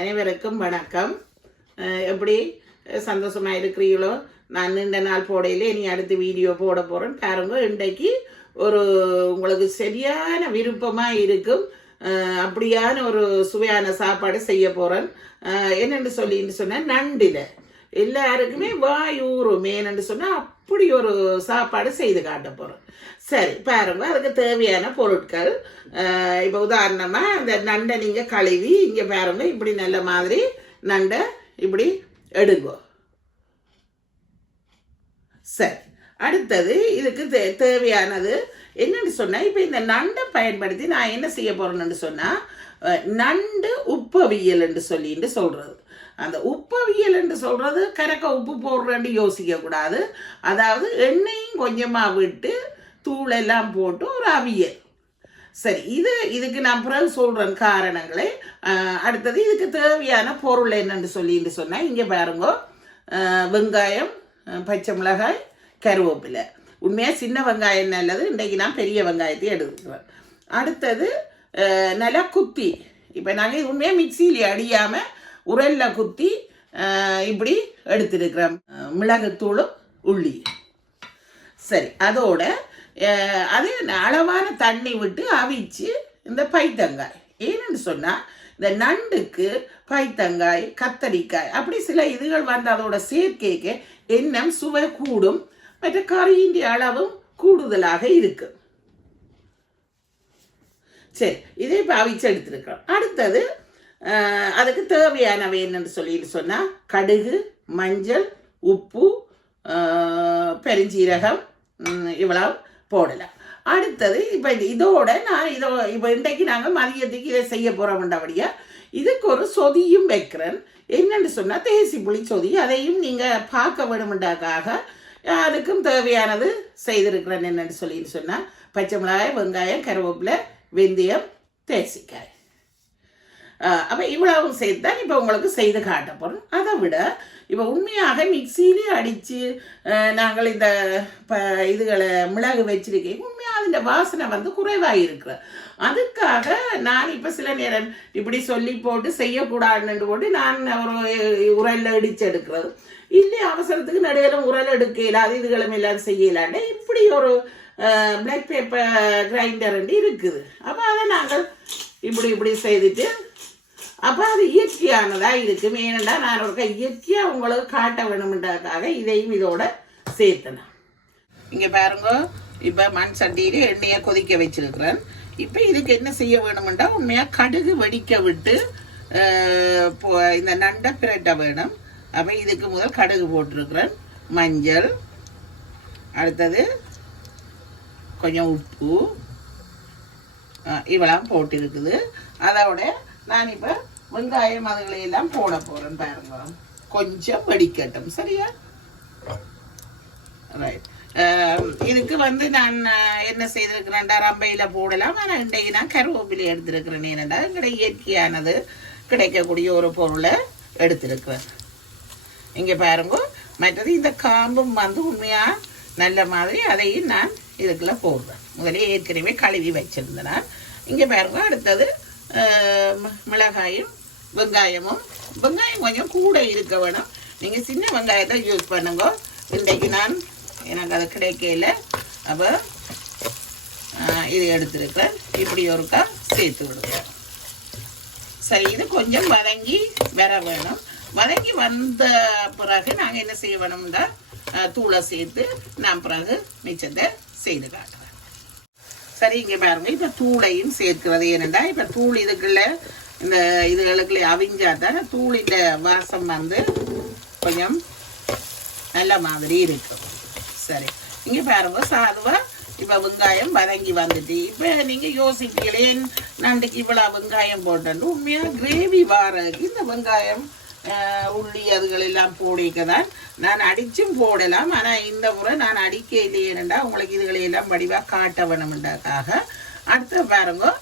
அனைவருக்கும் வணக்கம். எப்படி சந்தோஷமாக இருக்கிறீங்களோ? நான் இந்த நாள் போடையிலே இனி அடுத்த வீடியோ போட போகிறேன் பாருங்க. இன்றைக்கு ஒரு உங்களுக்கு சரியான விருப்பமாக இருக்கும் அப்படியான ஒரு சுவையான சாப்பாடு செய்ய போகிறேன். என்னென்னு சொன்னால் நண்டில் எல்லாருக்குமே வாயூறும் ஏன்னு சொன்னால் அப்படி ஒரு சாப்பாடு செய்து காட்ட போகிறேன். சரி பாருங்க, அதுக்கு தேவையான பொருட்கள் இப்போ உதாரணமாக அந்த நண்டை நீங்கள் கழுவி இங்கே பாருங்க, இப்படி நல்ல மாதிரி நண்டை இப்படி எடுங்கோ. சரி, அடுத்தது இதுக்கு தேவையானது என்னன்னு சொன்னால், இப்போ இந்த நண்டை பயன்படுத்தி நான் என்ன செய்ய போகிறேன்னு சொன்னால், நண்டு உப்பவியல் என்று சொல்லிட்டு சொல்கிறது. அந்த உப்பவியல் என்று சொல்கிறது கரக்க உப்பு போடுறேன்னு யோசிக்கக்கூடாது. அதாவது எண்ணெயும் கொஞ்சமாக விட்டு தூளெல்லாம் போட்டு ஒரு அவியல். சரி, இதுக்கு நான் பிறகு சொல்கிறேன் காரணங்களே. அடுத்தது இதுக்கு தேவையான பொருள் என்னன்னு சொல்லிட்டு சொன்னால், இங்கே பாருங்க, வெங்காயம், பச்சை மிளகாய், கருவேப்பிலை. உண்மையாக சின்ன வெங்காயம் நல்லது, இன்றைக்கு நான் பெரிய வெங்காயத்தை எடுத்துக்கிறேன். அடுத்தது நல்லா குத்தி, இப்போ நாங்கள் உண்மையாக மிக்சியில் அடியாமல் உரலில் குத்தி இப்படி எடுத்துருக்கிறோம். மிளகுத்தூளும் உள்ளி. சரி, அதோட அது அளவான தண்ணி விட்டு அவிச்சு இந்த பைத்தங்காய். ஏன்னு சொன்னால் இந்த நண்டுக்கு பைத்தங்காய், கத்தரிக்காய் அப்படி சில இதுகள் வந்து அதோட சேர்க்கைக்கு எண்ணம் சுவை கூடும், மற்ற கறியின் அளவும் கூடுதலாக இருக்கு. சரி, இதை இப்போ அவிச்சு எடுத்துருக்கிறோம். அடுத்தது அதுக்கு தேவையானவை என்னன்னு சொல்லிட்டு சொன்னால், கடுகு, மஞ்சள், உப்பு, பெருஞ்சீரகம் இவ்வளவு போடலாம். அடுத்தது இப்போ இதோட நான் இப்போ இன்றைக்கு நாங்கள் மதியத்துக்கு இதை செய்ய போகிறோம்ன்றபடியா இதுக்கு ஒரு சொதியும் வைக்கிறேன். என்னென்னு சொன்னால் தேசி புளி சொதி, அதையும் நீங்கள் பார்க்க வேணுமெண்டாக்காக அதுக்கும் தேவையானது செய்திருக்கிறேன். என்னென்னு சொல்லிட்டு சொன்னால், பச்சை மிளகாய், வெங்காயம், கருவேப்பிலை, வெந்தயம், தேசிக்காய். அப்போ இவ்வளவும் சேர்த்து தான் இப்போ உங்களுக்கு செய்து காட்ட போகிறோம். அதை விட இப்போ உண்மையாக மிக்சியிலே அடித்து நாங்கள் இந்த இதுகளை மிளகு வச்சிருக்கேன். உண்மையாக அதில் வாசனை வந்து குறைவாக இருக்கிற அதுக்காக நான் இப்போ சில நேரம் இப்படி சொல்லி போட்டு செய்யக்கூடாதுன்னு போட்டு நான் ஒரு உரலில் இடித்து எடுக்கிறது இல்லை. அவசரத்துக்கு நடுவில் உரல் எடுக்கல, அது இதுகளும் எல்லாம் செய்யலான்னு இப்படி ஒரு பிளாக் பேப்பர் கிரைண்டர் இருக்குது. அப்போ அதை நாங்கள் இப்படி செய்துட்டு அப்போ அது இயற்கையானதாக இருக்கும். ஏனெண்டா நான் ஒரு இயற்கையாக உங்களுக்கு காட்ட வேணுமென்றதுக்காக இதையும் இதோட சேர்த்தேன். இங்கே பாருங்க, இப்போ மண் சட்டியில் எண்ணெயை கொதிக்க வச்சிருக்கிறேன். இப்போ இதுக்கு என்ன செய்ய வேணுமெண்டா, உண்மையாக கடுகு வெடிக்க விட்டு இந்த நண்டை பிரட்ட வேணும். அப்போ இதுக்கு முதல் கடுகு போட்டிருக்கிறேன், மஞ்சள், அடுத்தது கொஞ்சம் உப்பு, இவெல்லாம் போட்டிருக்குது. அதோட நான் இப்போ வெங்காயம் அதுகளையெல்லாம் போட போகிறேன். பாருங்க, கொஞ்சம் வெடிக்கட்டும். சரியா? ரைட். இதுக்கு வந்து நான் என்ன செய்திருக்கிறேன்டா, ரம்பையில் போடலாம். ஆனால் இன்றைக்கு நான் கருவேப்பிலை எடுத்திருக்கிறேன். ஏனெண்டா எங்கள்ட இயற்கையானது கிடைக்கக்கூடிய ஒரு பொருளை எடுத்திருக்கிறேன். இங்கே பாருங்க, மற்றது இந்த காம்பும் வந்து உண்மையாக நல்ல மாதிரி அதையும் நான் இதுக்குள்ளே போடுறேன். முதலே ஏற்கனவே கழுவி வச்சிருந்தேன் நான். இங்கே பாருங்க, அடுத்தது மிளகாயும் வெங்காயமும். வெங்காயம் கொஞ்சம் கூட இருக்க வேணும். நீங்கள் சின்ன வெங்காயத்தை யூஸ் பண்ணுங்க. இன்றைக்கு எனக்கு அது கிடைக்கல. அப்போ இது எடுத்துருக்கிறேன். இப்படி ஒருக்கா சேர்த்து விடுவேன். சரி, இது கொஞ்சம் வதங்கி வர வேணும். வதங்கி வந்த பிறகு நாங்கள் என்ன செய்ய வேணும்னா தூளை சேர்த்து நான் பிறகு மிச்சத்தை செய்து காட்டுறேன். சரி, இங்கே பாருங்க, இப்போ தூளையும் சேர்க்கிறது. ஏனெண்டா இப்போ தூள் இதுக்குள்ள இந்த இதுகளுக்குள்ள அவிஞ்சா தான் தூளின் வாசம் வந்து கொஞ்சம் நல்ல மாதிரி இருக்கும். சரி, இங்கே பாருங்க, சாதுவாக இப்போ வெங்காயம் வதங்கி வந்துட்டு இப்போ நீங்கள் யோசிப்பீங்களே நண்டுக்கு இவ்வளோ வெங்காயம் போட்டேன்னு. உண்மையாக கிரேவி வாரதுக்கு இந்த வெங்காயம் உள்ளி அதுகளெல்லாம் போடிக்க தான் நான் அடிச்சும் போடலாம். ஆனால் இந்த முறை நான் அடிக்க இல்லையேண்டா உங்களுக்கு இதுகளையெல்லாம் வடிவாக காட்ட வேணுமென்றதுக்காக. அடுத்த பாருங்க,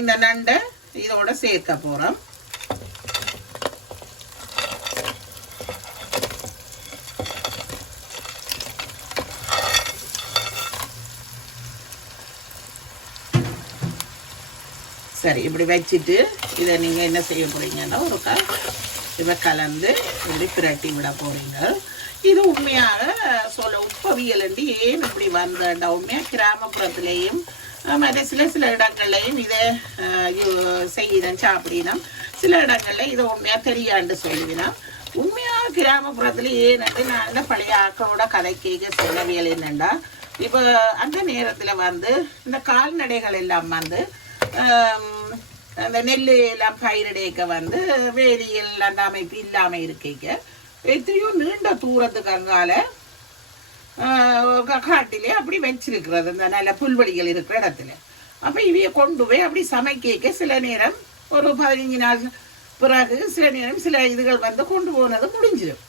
இந்த நண்டை இதோட சேர்க்க போகிறோம். சரி, இப்படி வச்சுட்டு இதை நீங்கள் என்ன செய்ய போகிறீங்கன்னா ஒரு இதை கலந்து இப்படி பிரட்டி விட போகிறீங்க. இது உண்மையாக சொல்ல உப்பவியல் ஏன் இப்படி வந்தா உண்மையாக கிராமப்புறத்துலேயும் மற்ற சில இடங்கள்லையும் இதை செய்யணும் சாப்பிடணும். சில இடங்களில் இதை உண்மையாக தெரியாண்டு சொல்லுவினா. உண்மையாக கிராமப்புறத்தில் ஏன்னு நான் பழைய ஆக்களோட கதை கேட்க சொல்லவியல் என்னென்னா, இப்போ அந்த நேரத்தில் வந்து இந்த கால்நடைகள் எல்லாம் வந்து அந்த நெல் எல்லாம் பயிரிடைக்க வந்து வேலியில் அந்த அமைப்பு இல்லாமல் இருக்க எத்தனையோ நீண்ட தூரத்துக்கு அங்கால காட்டிலே அப்படி வச்சிருக்கிறது இந்த நல்ல புல்வெளிகள் இருக்கிற இடத்துல. அப்போ இவைய கொண்டு போய் அப்படி சமைக்க சில நேரம் ஒரு 15 நாள் பிறகு சில நேரம் சில இதுகள் வந்து கொண்டு போனது முடிஞ்சிடும்.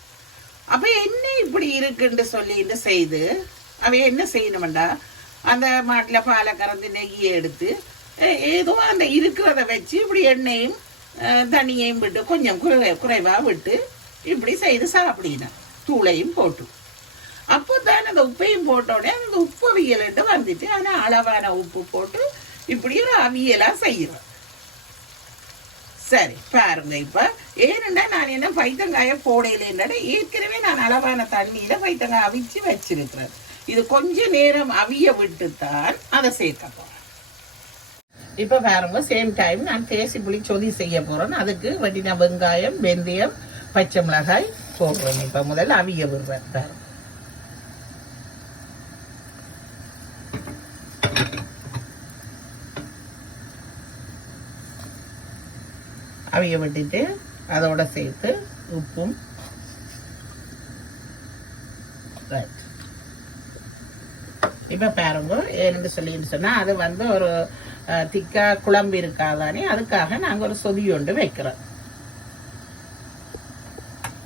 அப்போ என்ன இப்படி இருக்குன்னு சொல்லிட்டு செய்து அவை என்ன செய்யணுமெண்டா, அந்த மாட்டில் பாலை கறந்து நெய்யை எடுத்து ஏதோ அந்த இருக்கிறத வச்சு இப்படி எண்ணெயும் தண்ணியையும் விட்டு கொஞ்சம் குறைவாக விட்டு இப்படி செய்து சாப்பிடணும், தூளையும் போட்டு. அப்போ தான் அந்த உப்பையும் போட்டோடனே அந்த உப்பு அவியல்ட்டு வந்துட்டு ஆனால் அளவான உப்பு போட்டு இப்படி ஒரு அவியலாக செய்கிறோம். சரி பாருங்க, இப்போ ஏன்னா நான் என்ன பைத்தங்காயை போடையில ஏற்கனவே நான் அளவான தண்ணியில் பைத்தங்காய் அவிச்சு வச்சிருக்கிறேன். இது கொஞ்ச நேரம் அவிய விட்டுத்தான் அதை சேர்க்க போகிறேன். இப்போ பாருங்க, சேம் டைம் நான் தேசி புளி சொதி செய்ய போகிறேன். அதுக்கு வெட்டின வெங்காயம், வெந்தயம், பச்சை மிளகாய் போடுறேன். இப்போ முதல்ல அவிய விடுறேன். பாருங்க, அவிய விட்டுட்டு அதோட சேர்த்து உப்பும் ரைட். இப்போ பாருங்க, ஏன்னு சொல்லிட்டு சொன்னால் அது வந்து ஒரு திக்கா குழம்பு இருக்காதானே, அதுக்காக நாங்கள் ஒரு சொதி ஒன்று வைக்கிறோம்.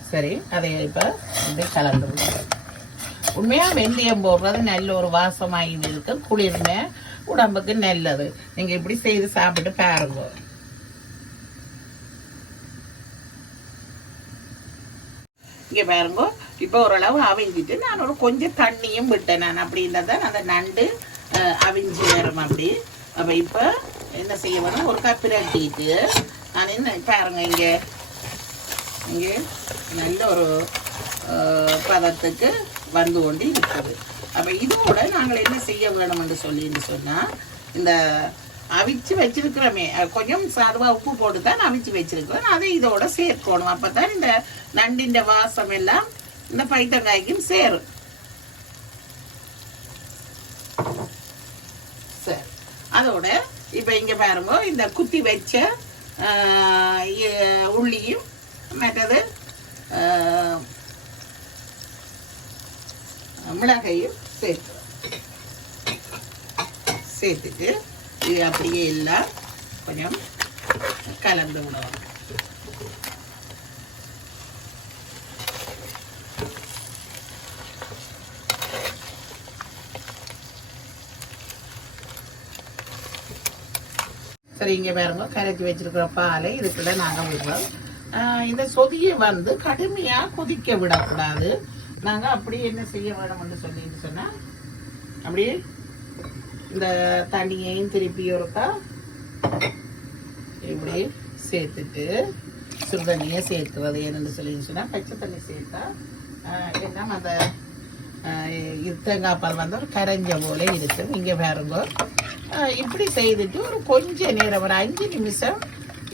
சரி, அதை இப்போ வந்து கலந்து விடுறோம். உண்மையாக வெந்தயம் போடுறது நல்ல ஒரு வாசமாகி இருக்கு, குளிர்மை உடம்புக்கு நல்லது. நீங்கள் இப்படி செய்து சாப்பிட்டு பாருங்க. இங்கே பாருங்க, இப்போ ஓரளவு அவிஞ்சிட்டு நான் ஒரு கொஞ்சம் தண்ணியும் விட்டேன். நான் அப்படின்றத அந்த நண்டு அவிஞ்சு வரும் அப்படி. அப்போ இப்போ என்ன செய்ய வேணும், ஒரு பிரட்டிட்டு நான் என்ன பாருங்க, இங்கே இங்கே நல்ல ஒரு பதத்துக்கு வந்து கொண்டு இருக்குது. அப்போ இதோட நாங்கள் என்ன செய்ய வேணும்னு சொல்லின்னு சொன்னால், இந்த அவிச்சு வச்சிருக்கிறோமே கொஞ்சம் சாதுவாக உப்பு போட்டு தான் அவிச்சு வச்சிருக்கிறோம், அதை இதோட சேர்க்கணும். அப்போ தான் இந்த நண்டின் வாசம் எல்லாம் இந்த பைத்தங்காய்க்கும் சேரும். சரி, அதோட இப்போ இங்கே பாருங்க, இந்த குத்தி வச்ச உள்ளியும் மற்றது மிளகையும் சேர்த்துட்டு இது அப்படியே எல்லாம் கொஞ்சம் கலந்து விடுவோம். சரி, இங்கே பாருங்க, கரைச்சி வச்சிருக்கிற பாலை இதுக்குள்ள நாங்கள் விடுறோம். இந்த சொதியை வந்து கடுமையாக கொதிக்க விடக்கூடாது. நாங்கள் அப்படியே என்ன செய்ய வேணும்னு சொல்லிட்டு சொன்னால், அப்படியே இந்த தண்ணியையும் திருப்பி ஒருக்கா இப்படி சேர்த்துட்டு சுடுதண்ணியை சேர்த்துறது. என்னென்னு சொல்லிட்டு சொன்னால், பச்சை தண்ணி சேர்த்தா என்ன அந்த தேங்காய் பால் வந்து ஒரு கரைஞ்ச போல இருக்கும். இங்கே பாருங்க, இப்படி செய்துட்டு ஒரு கொஞ்ச நேரம் ஒரு 5 நிமிஷம்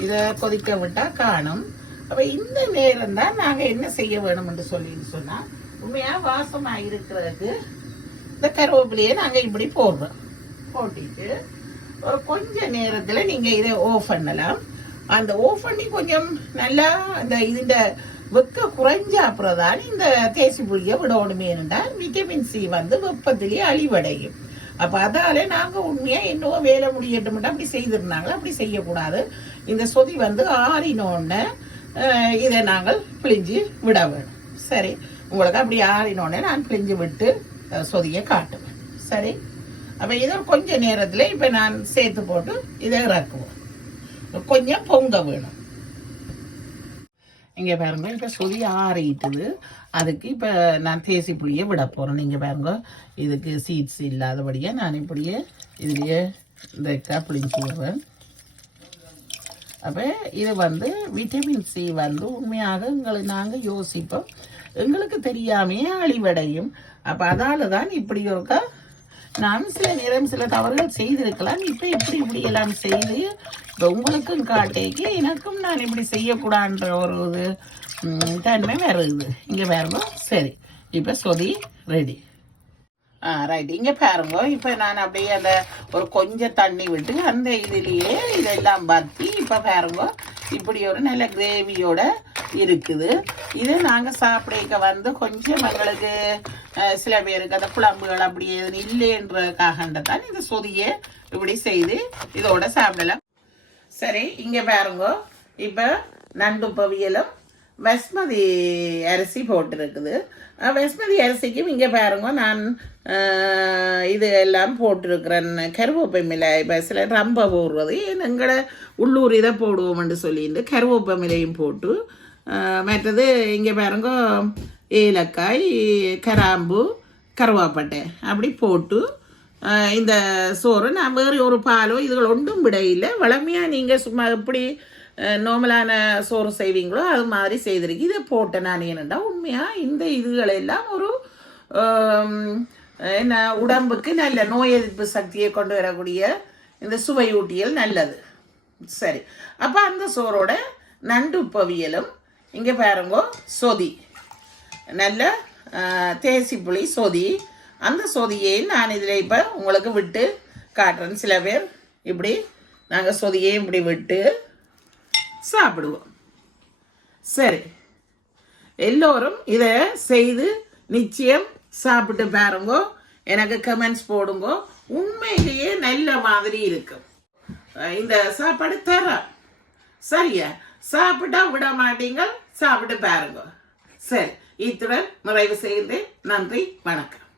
இதை கொதிக்க விட்டால் காணும். அப்போ இந்த நேரம் தான் நாங்கள் என்ன செய்ய வேணும்னு சொல்லிட்டு சொன்னால், உண்மையாக வாசமாக இருக்கிறதுக்கு இந்த கருவேப்பிலையை நாங்கள் இப்படி போடுறோம். போட்டிட்டு ஒரு கொஞ்ச நேரத்தில் நீங்கள் இதை ஆஃப் பண்ணலாம். அந்த ஆஃப் பண்ணி கொஞ்சம் நல்லா அந்த இந்த வெக்க குறைஞ்ச அப்புறம் தான் இந்த தேசி புளியை விடணுமேனுண்டா விட்டமின் சி வந்து வெப்பத்திலேயே அழிவடையும். அப்போ அதால நாங்கள் உண்மையாக இன்னும் வேலை முடியட்டும் அப்படி செய்திருந்தாங்களா, அப்படி செய்யக்கூடாது. இந்த சொதி வந்து ஆறினோடனே இதை நாங்கள் பிழிஞ்சு விட வேணும். சரி, உங்களுக்கு அப்படி ஆறினோடனே நான் பிழிஞ்சு விட்டு சொதியை காட்டுவேன். சரி, அப்போ இதை கொஞ்ச நேரத்தில் இப்போ நான் சேர்த்து போட்டு இதை இறக்குவோம். கொஞ்சம் பொங்க வேணும். இங்கே பாருங்க, இப்போ சொதி ஆறிட்டுது. அதுக்கு இப்போ நான் தேசி புளியை விட போகிறேன். நீங்கள் பாருங்க, இதுக்கு சீட்ஸ் இல்லாதபடியாக நான் இப்படியே இதுலேயே இந்த புளிஞ்சு விடுறேன். அப்போ இது வந்து விட்டமின் சி வந்து உண்மையாக நாங்கள் யோசிப்போம், எங்களுக்கு தெரியாமையே அழிவடையும். அப்போ அதால் தான் இப்படி ஒருக்கா நான் சில நேரம் சில தவறுகள் செய்திருக்கலாம். இப்போ இப்படி எல்லாம் செய்து இப்போ உங்களுக்கும் காட்டேக்கு எனக்கும் நான் இப்படி செய்யக்கூடாதுன்ற ஒரு இது தன்மை வருது. இங்கே பாருங்க. சரி, இப்போ சொதி ரெடி. ரைட், இங்கே பாருங்க. இப்போ நான் அப்படியே அந்த ஒரு கொஞ்சம் தண்ணி விட்டு அந்த இதுலேயே இதெல்லாம் பற்றி இப்போ பாருங்க இப்படி ஒரு நல்ல கிரேவியோட இருக்குது. இது நாங்கள் சாப்பிட வந்து கொஞ்சம் எங்களுக்கு சில பேருக்கு அந்த குழம்புகள் அப்படி எதுவும் இல்லைன்றதுக்காக தான் இந்த சொதியை இப்படி செய்து இதோட சாப்பிடலாம். சரி, இங்கே பாருங்க. இப்போ நண்டு பவியலும் பஸ்மதி அரிசி போட்டிருக்குது. பஸ்மதி அரிசிக்கும் இங்கே பாருங்க நான் இது எல்லாம் போட்டிருக்கிறேன். கருவேப்பை மிளை இப்போ சில ரொம்ப போடுறது எங்களை உள்ளூர் இதை போடுவோம்னு சொல்லிட்டு கருவேப்பை மிளையும் போட்டு, மற்றது இங்கே பாருங்க ஏலக்காய், கிராம்பு, கருவாப்பட்டை அப்படி போட்டு இந்த சோறு நான் வேறு ஒரு பாலோ இதுகள் ஒன்றும் விட இல்லை. வளமையாக நீங்கள் சும்மா எப்படி நார்மலான சோறு செய்வீங்களோ அது மாதிரி செய்திருக்கு. இதை போட்டேன் நான். என்னென்னா உண்மையாக இந்த இதுகளெல்லாம் ஒரு என்ன உடம்புக்கு நல்ல நோய் எதிர்ப்பு சக்தியை கொண்டு வரக்கூடிய இந்த சுவையூட்டியல் நல்லது. சரி, அப்போ அந்த சோறோட நண்டு பவியலும் இங்கே பாருங்க சொதி, நல்ல தேசி புளி சொதி. அந்த சொதியை நான் இதில் இப்போ உங்களுக்கு விட்டு காட்டுறேன். சில பேர் இப்படி நாங்கள் சொதியை இப்படி விட்டு சாப்பிடுவோம். சரி, எல்லோரும் இதை செய்து நிச்சயம் சாப்பிட்டு பாருங்க, எனக்கு கமெண்ட்ஸ் போடுங்க. உண்மையிலேயே நல்ல மாதிரி இருக்கும் இந்த சாப்பாடு தர. சரியா, சாப்பிட்டா விட மாட்டீங்க, சாப்பிட்டு பாருங்க. சரி, இத்துடன் நிறைவு செய்கிறேன். நன்றி, வணக்கம்.